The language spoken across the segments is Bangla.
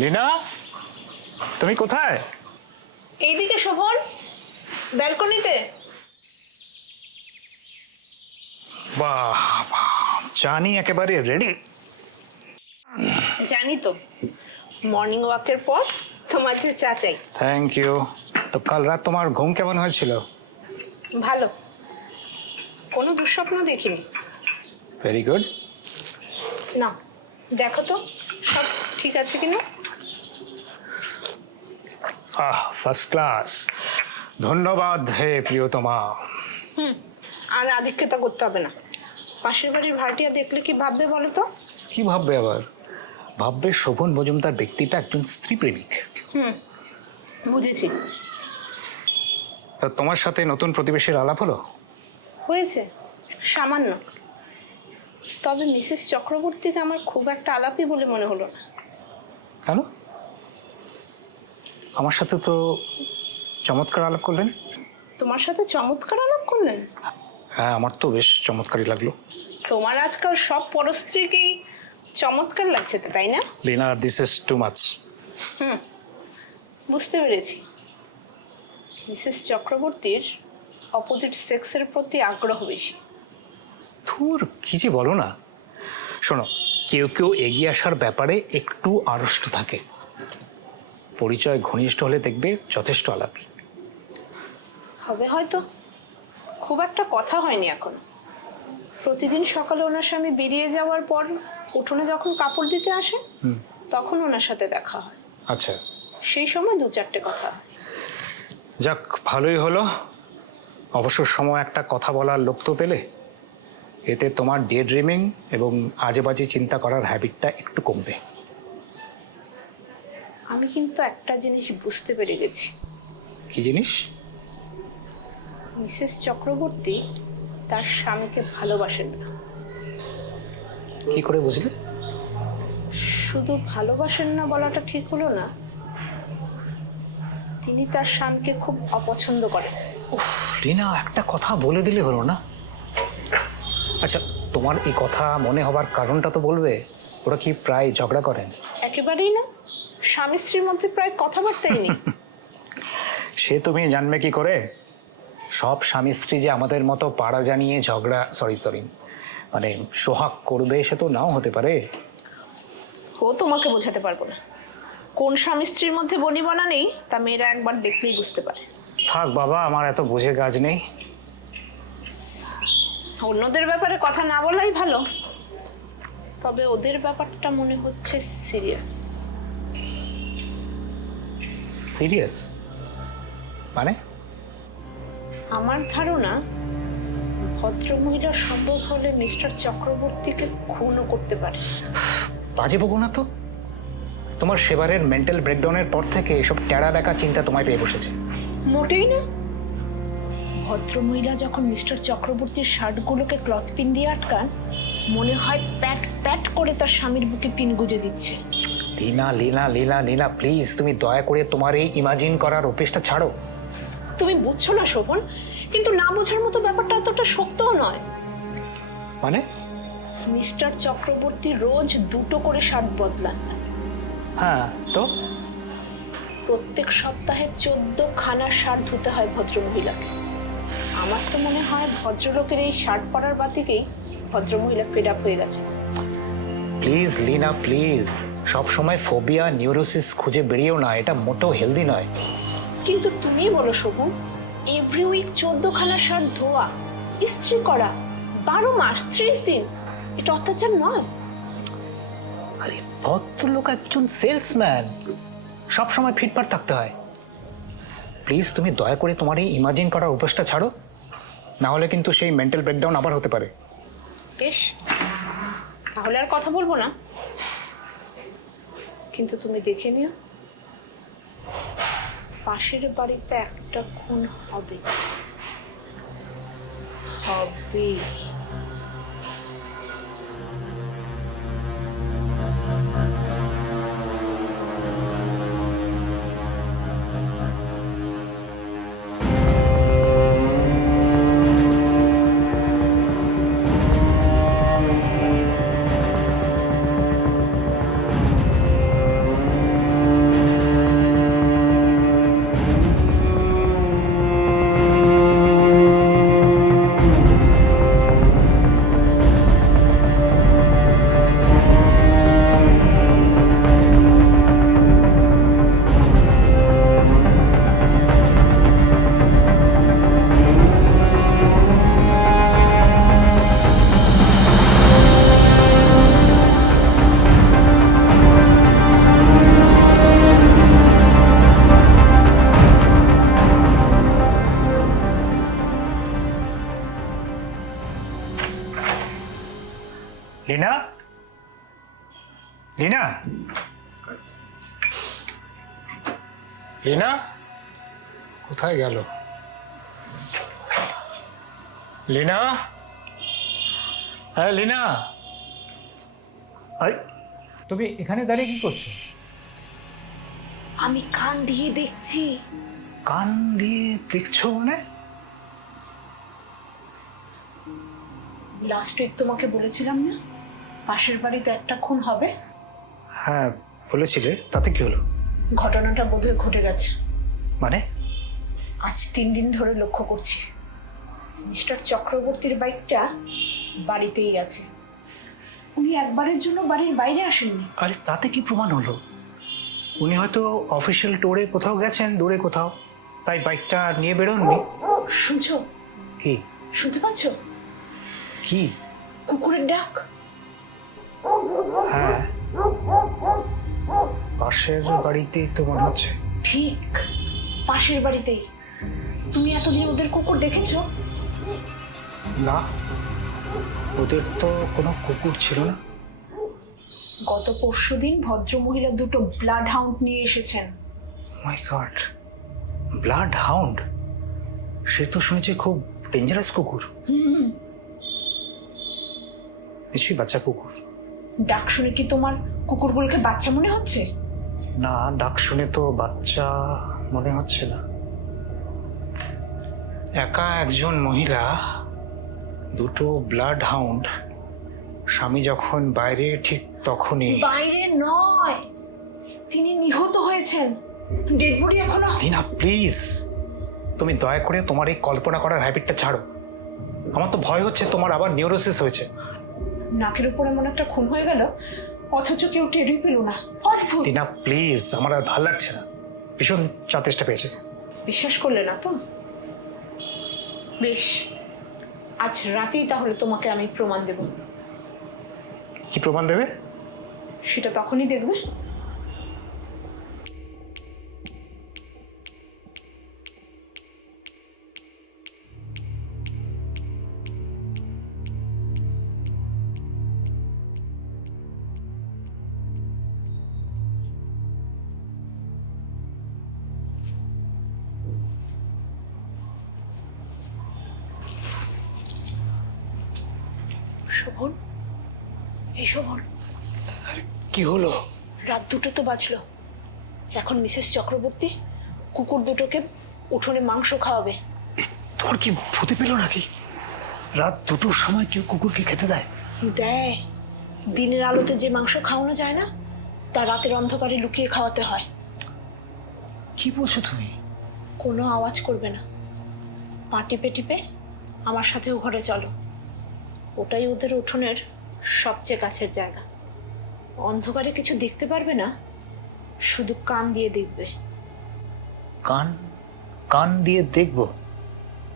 লীনা, তুমি কোথায়? এইদিকে শোভন, ব্যালকনিতে। বাহ বাহ, জানি একেবারে রেডি। জানি তো, মর্নিং ওয়াকের পর তোমার যে চা চাই। Thank you. তো কাল রাত তোমার ঘুম কেমন হয়েছিল? ভালো, কোনো দুঃস্বপ্ন দেখিনি। Very good. না, দেখো তো সব ঠিক আছে কিনা। First class. ধন্যবাদ হে প্রিয়তমা। আর আধিক্যতা করতে হবে না। পাশের বাড়ির ভাড়াটিয়া দেখলে কি ভাববে বলো তো? কি ভাববে আবার? ভাববে শোভন মজুমদার ব্যক্তিটা একজন স্ত্রী প্রেমিক। বুঝেছি। তা তোমার সাথে নতুন প্রতিবেশীর আলাপ হলো? হয়েছে, সামান্য। তবে মিসেস চক্রবর্তীকে আমার খুব একটা আলাপই বলে মনে হলো না। কেন? আমার সাথে তো চমৎকার আলাপ করলেন। তোমার সাথে চমৎকার আলাপ করলেন? হ্যাঁ, আমার তো বেশ চমৎকারই লাগলো। তোমার আজকাল সব পরস্ত্রীকেই চমৎকার লাগছে তো, তাই না? Leena, this is too much. বুঝতে পেরেছি। মিসেস চক্রবর্তীর অপোজিট সেক্সের প্রতি আগ্রহ বেশি। ধুর, কি যে বলো না। শোনো, কেউ কেউ এগিয়ে আসার ব্যাপারে একটু আড়ষ্ট থাকে। পরিচয় ঘনিষ্ঠ হলে দেখবে যথেষ্ট আলাপি হবে হয়তো। খুব একটা কথা হয়নি এখনো। প্রতিদিন সকালে ওনার স্বামী বেরিয়ে যাওয়ার পর উঠোনে যখন কাপড় দিতে আসে তখন ওনার সাথে দেখা হয়। আচ্ছা, সেই সময় দু চারটে কথা হয়। যাক, ভালোই হলো। অবসর সময় একটা কথা বলার লোক তো পেলে। এতে তোমার ডে ড্রিমিং এবং আজে বাজে চিন্তা করার হ্যাবিটটা একটু কমবে। আমি কিন্তু একটা জিনিস বুঝতে পেরে গেছি। কি জিনিস? মিসেস চক্রবর্তী তার স্বামীকে ভালোবাসেন না। কি করে বুঝলে? শুধু ভালোবাসেন না বলাটা ঠিক হলো না, তিনি তার স্বামীকে খুব অপছন্দ করেন। উফ রিনা, একটা কথা বলে দিলে হলো না? আচ্ছা, তোমার এই কথা মনে হবার কারণটা তো বলবে। ওরা কি প্রায় ঝগড়া করেন? একেবারেই না, স্বামী স্ত্রীর মধ্যে প্রায় কথাবার্তাই নেই। সে তুমি জানবে কি করে? সব স্বামী স্ত্রী যে আমাদের মতো পাড়া জানিয়ে ঝগড়া সরি মানে সোহাগ করবে সে তো নাও হতে পারে। ও তোমাকে বোঝাতে পারবো না। কোন স্বামী স্ত্রীর মধ্যে বনিবনা নেই তা মেয়েরা একবার দেখলেই বুঝতে পারে। থাক বাবা, আমার এত বুঝে কাজ নেই। অন্যদের ব্যাপারে কথা না বলাই ভালো। তবে ওদের ব্যাপারটা মনে হচ্ছে সিরিয়াস। সিরিয়াস মানে? আমার ধারণা ভদ্রমহিলা সম্ভব হলে মিস্টার চক্রবর্তীকে খুনও করতে পারে। বাজে বকো না তো। তোমার সেবারের মেন্টাল ব্রেকডাউনের পর থেকে এসব ট্যাড়া ব্যাকা চিন্তা তোমায় পেয়ে বসেছে। মোটেই না। ভদ্রমহিলা যখন মিস্টার চক্রবর্তীর শার্টগুলোকে ক্লথ পিন দিয়ে আটকান, মনে হয় প্যাট প্যাট করে তার স্বামীর বুকে পিন গুজে দিচ্ছে। লীনা লীনা লীনা লীনা, প্লিজ তুমি দয়া করে তোমার এই ইমাজিন করার অভ্যেসটা ছাড়ো। তুমি বুঝছো না শোভন, কিন্তু না বোঝার মতো ব্যাপারটা এতটা শক্তও নয়। মানে? মিস্টার চক্রবর্তী রোজ দুটো করে শার্ট বদলান। হ্যাঁ তো? প্রত্যেক সপ্তাহে 14 খানা শার্ট ধুতে হয় ভদ্রমহিলাকে। আমার তো মনে হয় ভদ্রলোকের এই শার্ট পরার বাতিকেই ভদ্রমহিলা ফেড আপ হয়ে গেছে। প্লিজ লীনা, প্লিজ সব সময় ফোবিয়া নিউরোসিস খুঁজে বেরিয়েও না, এটা মোটেও হেলদি নয়। কিন্তু তুমি বলো শোভন, এভরি উইক 14 খানা শার্ট ধোয়া, ইস্ত্রি করা, 12 মাস 30 দিন, এটা অত্যাচার নয়? আরে ভদ্রলোক একজন সেলসম্যান, সব সময় ফিটফাট থাকতে হয়। প্লিজ তুমি দয়া করে তোমার এই ইমাজিন করার অভ্যাসটা ছাড়ো, না হলে কিন্তু সেই মেন্টাল ব্রেকডাউন আবার হতে পারে। বেশ, তাহলে আর কথা বলবো না। কিন্তু তুমি দেখে নিও, পাশের বাড়িতে একটা খুন হবে। লীনা, লীনা, লীনা কোথায় গেল? লীনা, হ্যাঁ লীনা। আরে তুমি এখানে দাঁড়িয়ে কি করছো? আমি কান দিয়ে দেখছি। কান দিয়ে দেখছো মানে? লাস্ট উইক তোমাকে বলেছিলাম না পাশের বাড়িতে একটা খুন হবে? হ্যাঁ বলেছিলে, তাতে কি হলো? ঘটনাটা বোধহয় ঘটে গেছে। মানে? আজ 3 দিন ধরে লক্ষ্য করছি মিস্টার চক্রবর্তীর বাইকটা বাড়িতেই আছে। উনি একবারের জন্য বাড়ির বাইরে আসেননি। আরে তাতে কি প্রমাণ হলো? উনি হয়তো অফিসিয়াল ট্যুরে কোথাও গেছেন, দূরে কোথাও, তাই বাইকটা নিয়ে বেরোননি। শুনছো? কি? শুনতে পাচ্ছ? কি? কুকুরের ডাক। হ্যাঁ, পাশের বাড়িতেই তো মনে হচ্ছে। ঠিক পাশের বাড়িতেই। তুমি এতদিন ওদের কুকুর দেখেছো? না, ওদের তো কোনো কুকুর ছিল না। গত পরশুদিন ভদ্র মহিলা দুটো ব্লাড হাউন্ড নিয়ে এসেছেন। মাই গড, ব্লাড হাউন্ড! সে তো শুনেছি খুব ডেঞ্জারাস কুকুর। নিশ্চয়ই বাচ্চা কুকুর। ডাক শুনে কি তোমার কুকুরগুলোকে বাচ্চা মনে হচ্ছে? না, ডাক শুনে তো বাচ্চা মনে হচ্ছে না। একা একজন মহিলা, দুটো ব্লাড হাউন্ড, স্বামী যখন বাইরে ঠিক তখনই। বাইরে নয়, তিনি নিহত হয়েছেন। ডেড বডি এখনো। লীনা প্লিজ, তুমি দয়া করে তোমার এই কল্পনা করার হ্যাবিটটা ছাড়ো। আমার তো ভয় হচ্ছে তোমার আবার নিউরোসিস হয়েছে। নাকের উপরে এমন একটা খুন হয়ে গেল অথচ কেউ টেরই পেল না। অদ্ভুত। লীনা প্লিজ, আমার আর ভালো লাগছে না, ভীষণ চাতেষ্টা পেয়েছে। বিশ্বাস করলে না তো? বেশ, আজ রাতেই তাহলে তোমাকে আমি প্রমাণ দেব। কি প্রমাণ দেবে? সেটা তখনই দেখবে। শোভন, এই শোভন, কি হলো? রাত 2টো তো বাজলো। এখন মিসেস চক্রবর্তী কুকুর দুটোকে উঠোনে মাংস খাওয়াবে। তোমার কি ভূতে পেল নাকি? রাত 2টোর সময় কেউ কুকুরকে খেতে দেয়? দেয়। দিনের আলোতে যে মাংস খাওয়ানো যায় না, তা রাতের অন্ধকারে লুকিয়ে খাওয়াতে হয়। কি বলছো তুমি? কোনো আওয়াজ করবে না। পা টিপে টিপে আমার সাথেও ঘরে চলো। ওটাই ওদের উঠোনের সবচেয়ে কাছের জায়গা। অন্ধকারে কিছু দেখতে পারবে না, শুধু কান দিয়ে দেখবে। কান? কান দিয়ে দেখবো?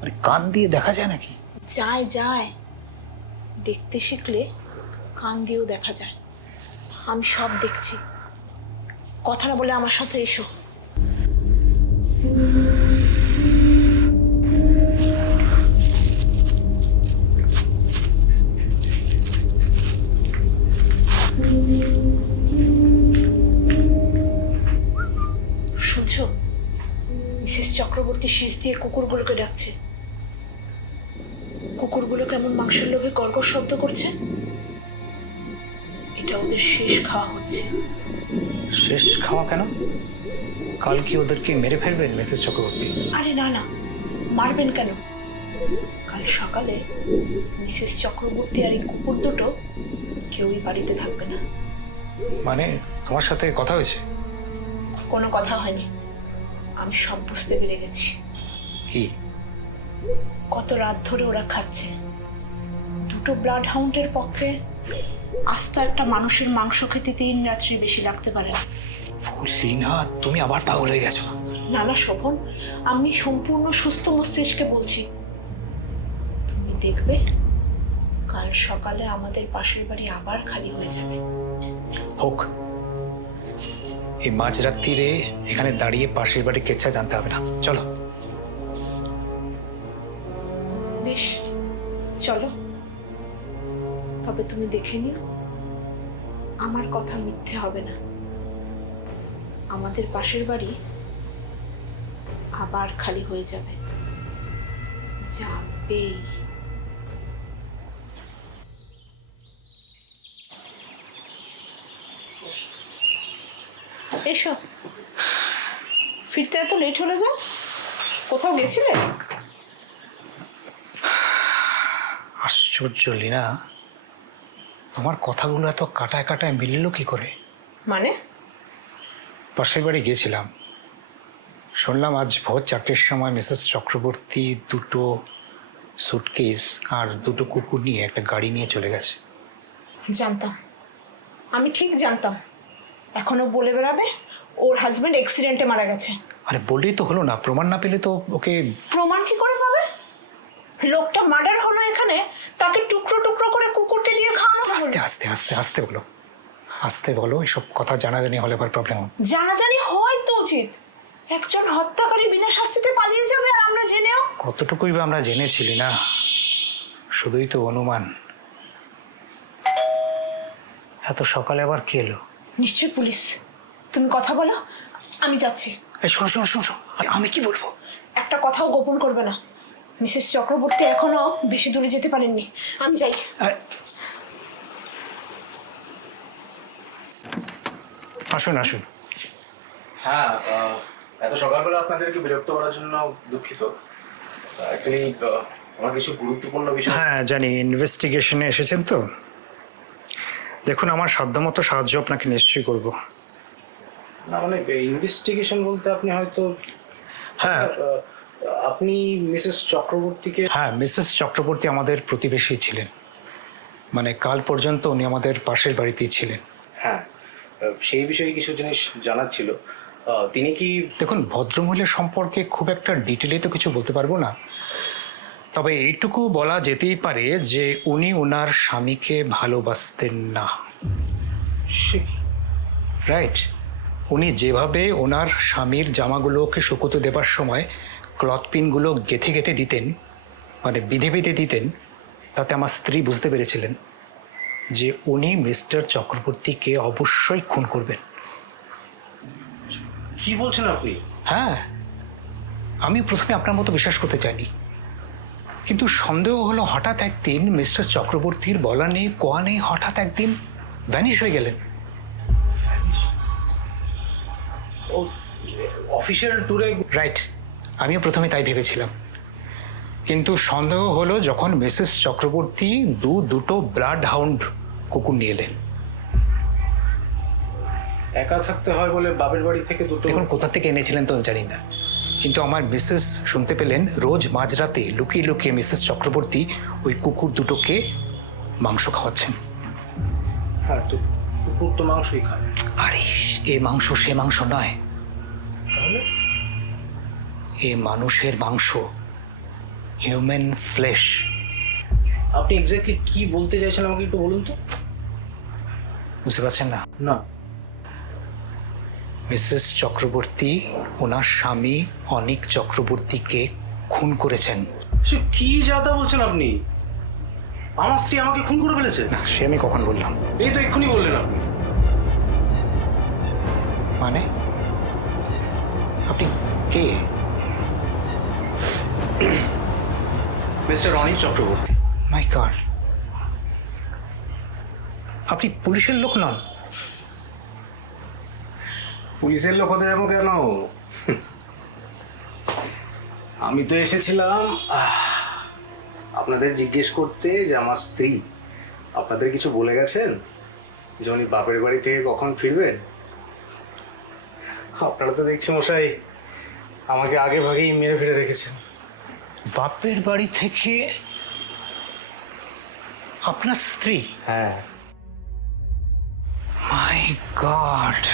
আরে কান দিয়ে দেখা যায় নাকি? যায় যায়, দেখতে শিখলে কান দিয়েও দেখা যায়। আমি সব দেখছি। কথা না বলে আমার সাথে এসো। শুনছো? মিসেস চক্রবর্তী শীষ দিয়ে কুকুরগুলোকে ডাকছে। কুকুরগুলো কেমন মাংসের লোভে গড়গড় শব্দ করছে। এটা ওদের শেষ খাওয়া হচ্ছে। শেষ খাওয়া কেন? কাল কি ওদেরকে মেরে ফেলবেন মিসেস চক্রবর্তী? আরে না না, মারবেন কেন? কাল সকালে মিসেস চক্রবর্তী আর এই কুকুর দুটো কেউই বাড়িতে থাকবে না। মানে তোমার সাথে কথা হয়েছে? কোনো কথা হয়নি, আমি সব বুঝতে পেরে গেছি। কি? কত রাত ধরে ওরা খাচ্ছে। দুটো ব্লাড হাউন্ডের পক্ষে আস্ত একটা মানুষের মাংস খেতে 3 রাত্রি বেশি লাগতে পারে না। লীনা, তুমি আবার পাগল হয়ে গেছো। না না শোভন, আমি সম্পূর্ণ সুস্থ মস্তিষ্কে বলছি। তুমি দেখবে কাল সকালে আমাদের পাশের বাড়ি আবার খালি হয়ে যাবে। হোক, এই মাঝরাত্রিরে এখানে দাঁড়িয়ে পাশের বাড়ি কেচ্ছা জানতে হবে না। চলো। বেশ, চলো। তবে তুমি দেখে নিও, আমার কথা মিথ্যে হবে না। আমাদের পাশের বাড়ি আবার খালি হয়ে যাবে, যাবেই। এসো, ফিরতে এত লেট হলো যে? কোথাও গেছিলে? আশ্চর্য লীনা, তোমার কথাগুলো এত কাটায় কাটায় মিলল কি করে? মানে? পাশের বাড়ি গিয়েছিলাম, শুনলাম আজ ভোর 4টের সময় মিসেস চক্রবর্তী দুটো সুটকেস আর দুটো কুকুর নিয়ে একটা গাড়ি নিয়ে চলে গেছে। জানতাম, আমি ঠিক জানতাম। এখনো বলে বেড়াবে ওর হাজবেন্ড অ্যাক্সিডেন্টে মারা গেছে। আরে বললেই তো হলো না, প্রমাণ না পেলে তো ওকে। প্রমাণ কি করে পাবে? লোকটা মার্ডার হলো এখানে, তাকে টুকরো টুকরো করে কুকুরকে দিয়ে খাওয়ানো হলো। আস্তে আস্তে আস্তে আস্তে বলো, আস্তে বলো, এসব কথা জানাজানি হলে আবার প্রবলেম হবে। জানাজানি হয় তো উচিত। একজন হত্যাকারী বিনা শাস্তিতে পালিয়ে যাবে আর আমরা জেনেও? কতটুকুই বা আমরা জেনেছিলি না, শুধুই তো অনুমান। এত সকালে আবার কে এলো? নিশ্চয় পুলিশ। তুমি কথা বলো, আমি যাচ্ছি। এই শোনো শোনো শোনো, আমি কি বলবো? একটা কথাও গোপন করবে না। মিসেস চক্রবর্তী এখনো বেশি দূরে যেতে পারেননি, আমি যাই। আসুন আসুন। হ্যাঁ, এত সকালবেলা আপনাদেরকে বিরক্ত করার জন্য দুঃখিত। অ্যাকচুয়ালি আমার কিছু গুরুত্বপূর্ণ বিষয়। হ্যাঁ জানি, ইনভেস্টিগেশনে এসেছেন তো। দেখুন, আমার সাধ্যমতো সাহায্য আপনাকে নিশ্চয়ই করব। না মানে ইনভেস্টিগেশন বলতে আপনি হয়তো। হ্যাঁ আপনি মিসেস চক্রবর্তীকে। হ্যাঁ, মিসেস চক্রবর্তী আমাদের প্রতিবেশী ছিলেন, মানে কাল পর্যন্ত উনি আমাদের পাশের বাড়িতেই ছিলেন। হ্যাঁ, সেই বিষয়ে কিছু জিনিস জানার ছিল। তিনি কি। দেখুন, ভদ্রমহিলার সম্পর্কে খুব একটা ডিটেলে তো কিছু বলতে পারবো না, তবে এইটুকু বলা যেতেই পারে যে উনি ওনার স্বামীকে ভালোবাসতেন না। রাইট। উনি যেভাবে ওনার স্বামীর জামাগুলোকে শুকোতে দেবার সময় ক্লথ পিনগুলো গেঁথে গেঁথে দিতেন, মানে বিধে বেঁধে দিতেন, তাতে আমার স্ত্রী বুঝতে পেরেছিলেন যে উনি মিস্টার চক্রবর্তীকে অবশ্যই খুন করবেন। কি বলছেন আপনি? হ্যাঁ, আমি প্রথমে আপনার মতো বিশ্বাস করতে চাইনি, কিন্তু সন্দেহ হলো হঠাৎ একদিন মিস্টার চক্রবর্তীর বলা নেই কোয়া নেই হঠাৎ একদিন ভ্যানিশ হয়ে গেলেন। ও অফিসিয়াল ট্যুরে। রাইট, আমিও প্রথমে তাই ভেবেছিলাম, কিন্তু সন্দেহ হলো যখন মিসেস চক্রবর্তী দুটো ব্লাড হাউন্ড কুকুর নিয়ে এলেন। একা থাকতে হয় বলে বাপের বাড়ি থেকে দুটো। দেখুন, কোথা থেকে এনেছিলেন তো জানি না, কিন্তু আমার মিসেস শুনতে পেলেন রোজ মাঝরাতে লুকিয়ে লুকিয়ে মিসেস চক্রবর্তী ওই কুকুর দুটোকে মাংস খাওয়াচ্ছেন। হ্যাঁ, তো কুকুর তো মাংসই খায়। আরে এ মাংস সে মাংস নয়, তাহলে এ মানুষের মাংস, হিউম্যান ফ্লেশ। আপনি এক্স্যাক্টলি কি বলতে চাইছেন আমাকে একটু বলুন তো। বুঝতে পারছেন না? না। মিসেস চক্রবর্তী ওনার স্বামী অনিক চক্রবর্তীকে খুন করেছেন। সে কি যাতা বলছেন আপনি? আমার স্ত্রী আমাকে খুন করে ফেলেছে? না, সে আমি কখন বললাম? এই তো এক্ষুনি বললেন আপনি। মানে আপনি কে? মিস্টার অনিক চক্রবর্তী। মাই গড, আপনি পুলিশের লোক নন? পুলিশের লোক হতে যাবো কেন? আমি তো এসেছিলাম আপনাদের জিজ্ঞেস করতে যে আমার স্ত্রী আপনাদের কিছু বলে গেছেন যে উনি বাপের বাড়ি থেকে কখন ফিরবেন। আপনারা তো দেখছি মশাই আমাকে আগে ভাগেই মেরে ফেলে রেখেছেন। বাপের বাড়ি থেকে আপনার স্ত্রী? হ্যাঁ। মাই গড,